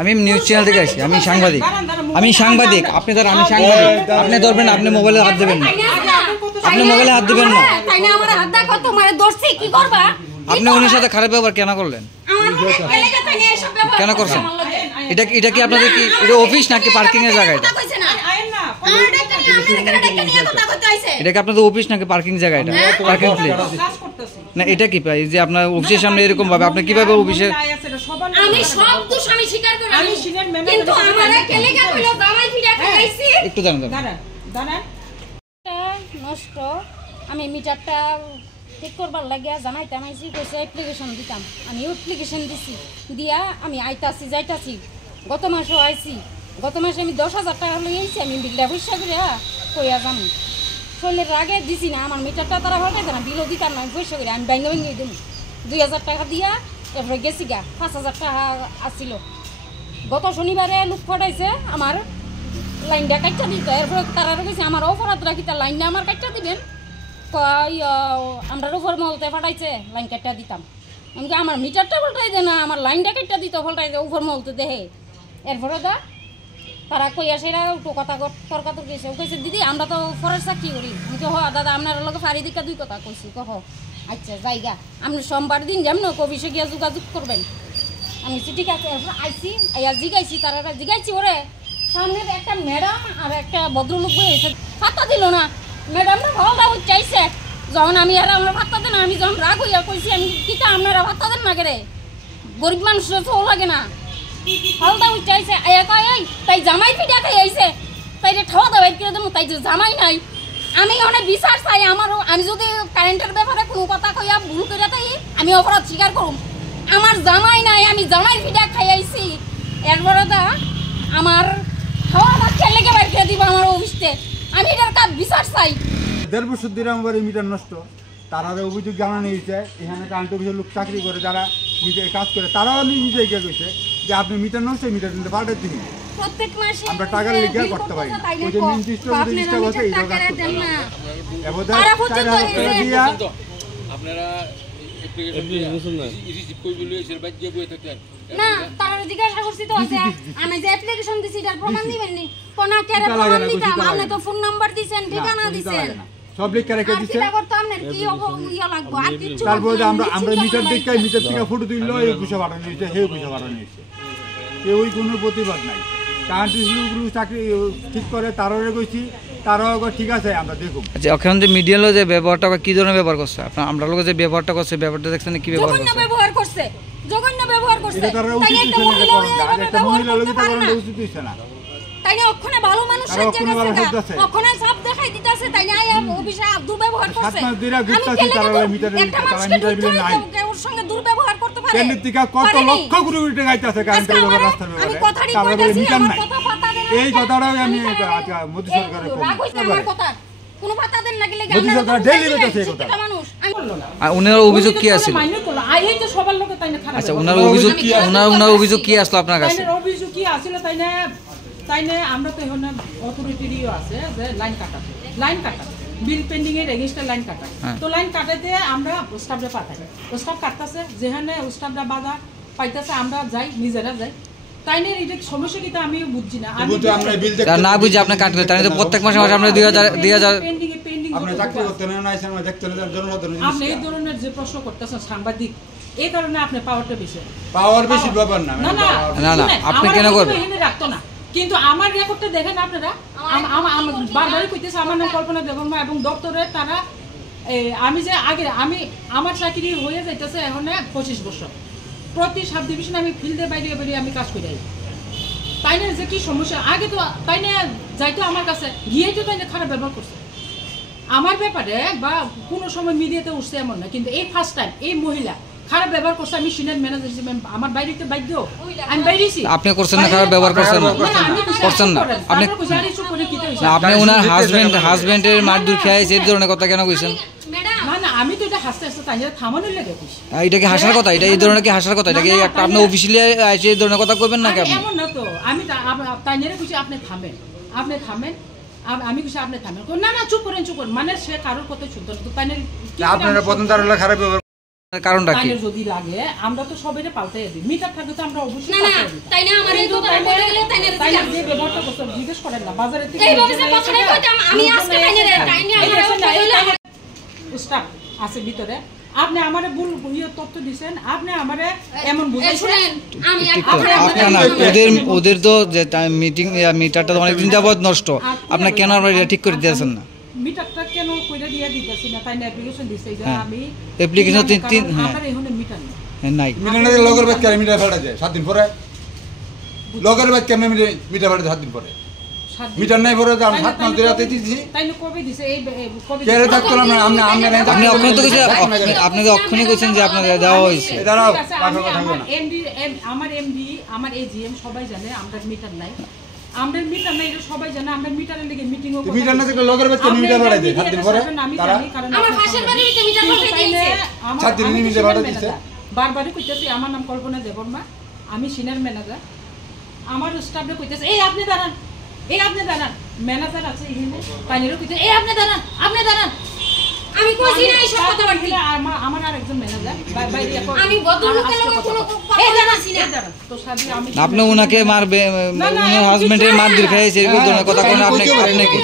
আমি news channel থেকে আসছি। আমি সাংবাদিক। আপনি ধরবেন, আপনি মোবাইলে হাত দেবেন না। আপনি মোবাইলে হাত দেবেন না। আপনি ওনার সাথে খারাপ ব্যবহার কেন করলেন? কেন করছেন? এটা কি আপনাদের কি এটা অফিস নাকি পার্কিং এর জায়গা? এটা কি আপনাদের অফিস নাকি পার্কিং জায়গা? এটা পার্কিং প্লেস না। এটা কি পাই যে আপনার অফিসের সামনে এরকম ভাবে আপনি কিভাবে অফিসে? আমি সব দোষ আমি স্বীকার করি, আমি সিনিয়র মেম্বার, কিন্তু আমারে কেলেগা কইলো দামাই ফিরা খাইছি। একটু দাঁড়ান নষ্ট। আমি মিটারটা ঠিক করবার লাগিয়া জানাইতাম, আইছি কইছে অ্যাপ্লিকেশন দিতাম। আমি অ্যাপ্লিকেশন দিছি, দিয়া আমি আইতাছি যাইতাছি। গত মাসও আইছি। গত মাসে আমি 10,000 টাকা লই আইছি। আমি বিল্লা পয়সা করে কইয়া যাম শৈলের আগে দিছি না। আমার মিটারটা তারা হটাইতে না, বিলও দিতাম না। আমি পয়সা করে আমি ব্যাঙ্গে ব্যাঙ্গে দিম 2,000 টাকা দিয়া। এরপরে গেছি গা 5,000 টাকা আসছিল। গত শনিবারে লোক ফটাইছে আমার লাইনটা কাটটা দিত। এরপরে তারা কইছে আমার অপরাধ রাখি, তার লাইনটা আমার কাটটা দিবেন। আমরা উপর মহলতে ফাটাইছে, লাইন কাটটা দিতাম। আমি আমার মিটারটা ফল্টাই দে না, আমার লাইনটা কাটটা দিত ফল্টাই দে উপর মহলতে দেহে। এরপরে তারা কইয়া সেরা কথা তর্কাতর গেছে। ও কইছে দিদি আমরা তো ফরের চাকরি করি। আমি তো দাদা আপনার লোক ফারি দিকা 2 কথা কইছি। কহ আচ্ছা জায়গা আপনি সোমবার দিন যাম না, অফিসে গিয়া যোগাযোগ করবেন। আমি ঠিক আছে। এরপর আইসি আইয়া জিগাইছি, তারা জিগাইছি ওরে সামনে একটা ম্যাডাম আর একটা ভদ্রলোক বসে ফাত্তা দিল না। ম্যাডামরা ভালোটা চাইছে যখন আমি আর আমরা ভাত্তা দেন। আমি যখন রাগ হইয়া কইছি আমি কিটা আপনারা ভাত্তা দেন না করে, গরিব মানুষের তো লাগে না। ভালোটা চাইছে আয়া কয় এই তাই জামাই পিঠা খাই আইছে, তাই ঠাওয়া দাওয়াই করে দেবো, তাই যে জামাই নাই। আমি অনেক বিচার চাই আমারও। আমি যদি কারেন্টের ব্যাপারে কোনো কথা কইয়া ভুল করে তাই আমি অপরাধ স্বীকার করুম। আমার জামাই নাই, আমি জামাই পিঠা খাই আইছি। এরপরে আমার খাওয়া বাচ্চা লেগে বাইর করে দিব আমার অফিসে। আমি এটার কাজ বিচার চাই। 1.5 বছর ধরে আমার মিটার নষ্ট। তারা অভিযোগ জানানো হয়েছে, এখানে কারেন্ট অফিসের লোক চাকরি করে, যারা মিটার কাজ করে, তারাও নিজে গিয়ে কইছে যে আপনি মিটার নষ্ট, মিটার কিন্তু পাল্টে দিন। প্রত্যেক মাসে আমরা টাকা লিখে করতে পারি না। ওই যে নির্দিষ্ট রেজিস্টার আছে এই টাকা দেন না। এবারে 4,000 টাকা দিয়া আপনারা অ্যাপ্লিকেশন না রিসিভ কই বলে এর বাইরে গিয়ে বই থাকেন না। তারা জিজ্ঞাসা করছি তো আছে আমি যে অ্যাপ্লিকেশন দিছি এটার প্রমাণ দিবেন নি? কোনা কেরে প্রমাণ দিতাম? আপনি তো ফোন নাম্বার দিবেন, ঠিকানা দিবেন, সব লিখে রেখে দিছে। এটা করতে আপনার কি ইয়া লাগবে? আর কিছু তারপরে আমরা মিটার দেখে মিটার থেকে ফটো তুললো, এই পয়সা বাড়ানো হয়েছে, সেই পয়সা বাড়ানো হয়েছে। কেউই কোনো প্রতিবাদ নাই। কারেন্ট অফিসগুলো চাকরি ঠিক করে তারাও কইছি, তারাও ঠিক আছে আমরা দেখুন। আচ্ছা, ওখানে যে মিডিয়া যে ব্যবহারটা কি ধরনের ব্যবহার করছে আপনার? আমরা লোক যে ব্যবহারটা করছে, ব্যবহারটা দেখছেন কি ব্যবহার করছে? জঘন্য ব্যবহার করছে, জঘন্য ব্যবহার করছে। তাই একটা মহিলা লোক এটা করা উচিত হইছে না। তাই না ওখানে ভালো মানুষ আছে, ওখানে সব দেখাই দিতেছে। তাই না অফিসে দুর্ব্যবহার করছে। 7 মাস ধরে ঘুরতাছি, তারা মিটারে বিল নাই। ওর সঙ্গে দুর্ব্যবহার করতে পারে। কেন টিকা কত লক্ষ কোটি টাকা গাইতাছে কারেন্টের ব্যাপারে, রাস্তার ব্যাপারে। আমি কথাই কইতাছি, আমার কথা পাতা দেন। এই কথাটাও আমি মোদি সরকারে কই। রাগ হইছে আমার কথা। কোনো পাতা দেন লাগিলে মোদি সরকার ডেইলি কইতাছে এই কথা। মানুষ আর ওনার অভিযোগ কি আছে? এই তো সবার লোকে তাই না খারাপ। আচ্ছা, ওনার অভিযোগ কি আসলো আপনার কাছে? তাইনের অভিযোগ কি আছিল? তাইনে আমরা তো এখন অথরিটিরও আছে যে লাইন কাটা বিল পেন্ডিং এর রেজিস্টার লাইন কাটা। তো লাইন কাটাতে আমরা স্টাফরে পাঠাই, স্টাফ কাটতাছে, যেখানে স্টাফরা বাধা পাইতাছে আমরা যাই, নিজেরা যাই। তাইনের এটা সমস্যা কি তা আমিও বুঝছি না। আমি তো আমরা বিল না বুঝি আপনি কাটলে, তাই তো প্রত্যেক মাসে আমরা 2000 পেন্ডিং আপনি চাকরি করতে না আইছেন, আমরা দেখতে না জনসাধারণ। আপনি এই ধরনের যে প্রশ্ন করতেছেন সাংবাদিক, এই কারণে আপনি পাওয়ারটা বেশি। পাওয়ার বেশি ব্যাপার না। না আপনি কেন করবেন? এখানে রাখতো না, কিন্তু আমার রেকর্ডটা দেখেন আপনারা। বারবারই কইতেছে আমার নাম কল্পনা দেববর্মা এবং দপ্তরের তারা। আমি যে আগে আমার চাকরি হয়ে যাইতেছে এখন 25 বছর। প্রতি সাব ডিভিশনে আমি ফিল্ডে বাইরে আমি কাজ করি। তাই না যে কি সমস্যা, আগে তো তাই না যাইতো আমার কাছে গিয়ে তো তাই না খারাপ ব্যবহার করছে আমার ব্যাপারে, বা কোনো সময় মিডিয়াতে উঠছে এমন না। কিন্তু এই ফার্স্ট টাইম এই মহিলা খারাপ ব্যবহার করছে। আমি সিনিয়র ম্যানেজার হিসেবে আমার বাইরেতে বাধ্য, আমি বাইরেছি। আপনি করছেন না খারাপ ব্যবহার করছেন না? করছেন না আপনি ওনার হাজবেন্ডের মারধর খেয়েছে, এই ধরনের কথা কেন কইছেন? না আমি তো এটা হাসতে তাই থামানোর লাগে কইছি। এটা কি হাসার কথা? এটা এই ধরনের কি হাসার কথা? এটা কি একটা আপনি অফিসিয়ালি এসে এই ধরনের কথা কইবেন না কেন? এমন না তো, আমি তাই নিয়ে কইছি আপনি থামেন। আমি কইছি আপনি থামেন। না চুপ করেন মানে সে কারোর কথা শুনতো না। তো তাই আপনারা প্রথম তার খারাপ ব্যবহার কারণটা কি? তাইলে যদি লাগে আমরা তো সবাইরে পাল্টাই দিই, মিটার থাকলে তো আমরা অবশ্যই না না পাল্টাই দিই। তাই না আমার এই দোকানে পড়ে গেলে তাই না তাইলে যে ব্যবহারটা করছে জিজ্ঞেস করেন না বাজারে থেকে এই ব্যবস্থা কথা নাই কইতাম আমি আজকে টাইনে আমার স্টাফ আছে ভিতরে, আপনি আমারে ভুল তথ্য দিবেন, আপনি আমারে এমন বুঝাইছেন। শুনেন আমি আপনার না ওদের তো যে মিটিং মিটারটা তো অনেকদিন যাবত নষ্ট, আপনার কেন এটা ঠিক করে দিয়েছেন না? মিটারটা কেন কইরা দিয়া দিতেছি না, তাই না অ্যাপ্লিকেশন দিছে যে আমি অ্যাপ্লিকেশন তিন আমার এখানে মিটার নেই। নাই মিটার লগের বাদ কেন মিটার ফাটা যায় 7 দিন পরে, লগের বাদ কেন মিটার ফাটা 7 দিন পরে, মিটার নাই পরে আমি 7 মাস ধরে রাতে দিছি, তাই না কবে দিছে এই কবে কেরে থাকতো না আমরা আপনি অক্ষণ তো কিছু আপনাদের অক্ষণই কইছেন যে আপনাদের দেওয়া হয়েছে। দাঁড়াও ঠিক আছে, কথা কথা আমার না এমডি আমার এজিএম সবাই জানে আমরা মিটার নাই, আমরা মিটার নাই এটা সবাই জানে, আমরা মিটারের লিগে মিটিং ও মিটার না থাকলে লগের বাদ কেন মিটার ফাটা যায় 7 দিন পরে, তারা আমার পাশের বাড়িতে মিটার পাঠিয়ে দিয়েছে 7 দিন মিটার ফাটা দিছে। বারবারই কইতেছি আমার নাম কল্পনা দেববর্মা, আমি সিনিয়র ম্যানেজার। আমার স্টাফরে কইতেছে এই আপনি দাঁড়ান, এই আপনি দাঁড়ান, ম্যানেজার আছে এখানে তাইনেরও কইতেছে এই আপনি দাঁড়ান, আপনি দাঁড়ান। আমি কইছি না এই সব কথা বাড়তি আমার আরেকজন ম্যানেজার বাইরে এখন আমি ভদ্রলোকের লগে কোনো এই কথা দাঁড়ান, বলছি না এই দাঁড়ান, তো সাথে আমি আপনি ওনাকে মারবে, উনি হাজবেন্ডের মারধর খাইছে এরকম ধরনের কথা কোন আপনি পারেন নাকি?